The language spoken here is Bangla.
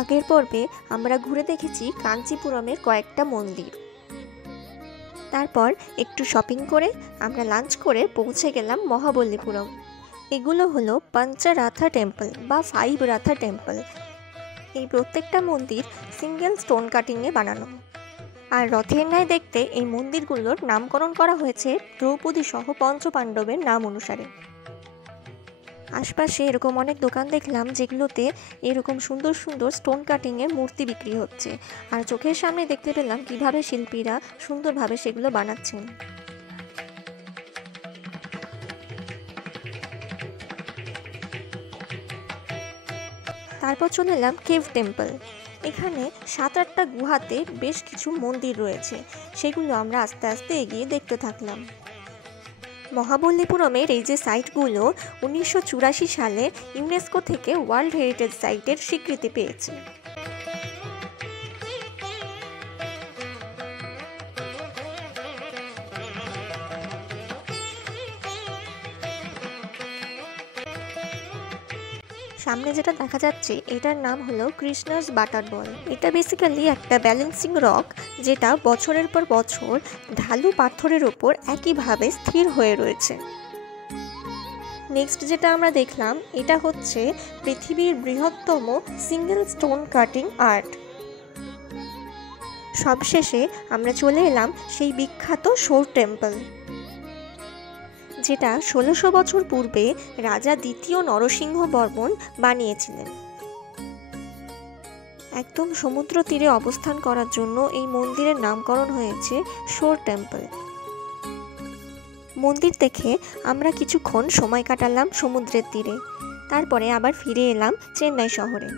আগের পর্বে আমরা ঘুরে দেখেছি কাঞ্চিপুরমের কয়েকটা মন্দির। তারপর একটু শপিং করে আমরা লাঞ্চ করে পৌঁছে গেলাম মহাবলীপুরম। এগুলো হলো পঞ্চরাথা টেম্পল বা 5 রাথা টেম্পল। এই প্রত্যেকটা মন্দির সিঙ্গেল স্টোন কাটিংয়ে বানানো, আর রথের ন্যায় দেখতে এই মন্দিরগুলোর নামকরণ করা হয়েছে দ্রৌপদী সহ পঞ্চপাণ্ডবের নাম অনুসারে। আশপাশে এরকম অনেক দোকান দেখলাম যেগুলোতে এরকম সুন্দর সুন্দর স্টোন কাটিংয়ের মূর্তি বিক্রি হচ্ছে, আর চোখের সামনে দেখতে পেলাম কিভাবে শিল্পীরা সুন্দরভাবে সেগুলো বানাচ্ছেন। তারপর চলে এলাম কেভ টেম্পল। এখানে 7-8টা গুহাতে বেশ কিছু মন্দির রয়েছে, সেগুলো আমরা আস্তে আস্তে এগিয়ে দেখতে থাকলাম। মহাবলীপুরমের এই যে সাইটগুলো 1984 সালে ইউনেস্কো থেকে ওয়ার্ল্ড হেরিটেজ সাইটের স্বীকৃতি পেয়েছে। সামনে যেটা দেখা যাচ্ছে এটার নাম হলো কৃষ্ণাস বাটার বল। এটা বেসিক্যালি একটা ব্যালেন্সিং রক, যেটা বছরের পর বছর ঢালু পাথরের ওপর একইভাবে স্থির হয়ে রয়েছে। নেক্সট যেটা আমরা দেখলাম এটা হচ্ছে পৃথিবীর বৃহত্তম সিঙ্গেল স্টোন কাটিং আর্ট। সবশেষে আমরা চলে এলাম সেই বিখ্যাত শোর টেম্পল, যেটা 1600 বছর পূর্বে রাজা দ্বিতীয় নরসিংহ বর্মন বানিয়েছিলেন। একদম সমুদ্র তীরে অবস্থান করার জন্য এই মন্দিরের নামকরণ হয়েছে শোর টেম্পল। মন্দির দেখে আমরা কিছুক্ষণ সময় কাটালাম সমুদ্রের তীরে, তারপরে আবার ফিরে এলাম চেন্নাই শহরে।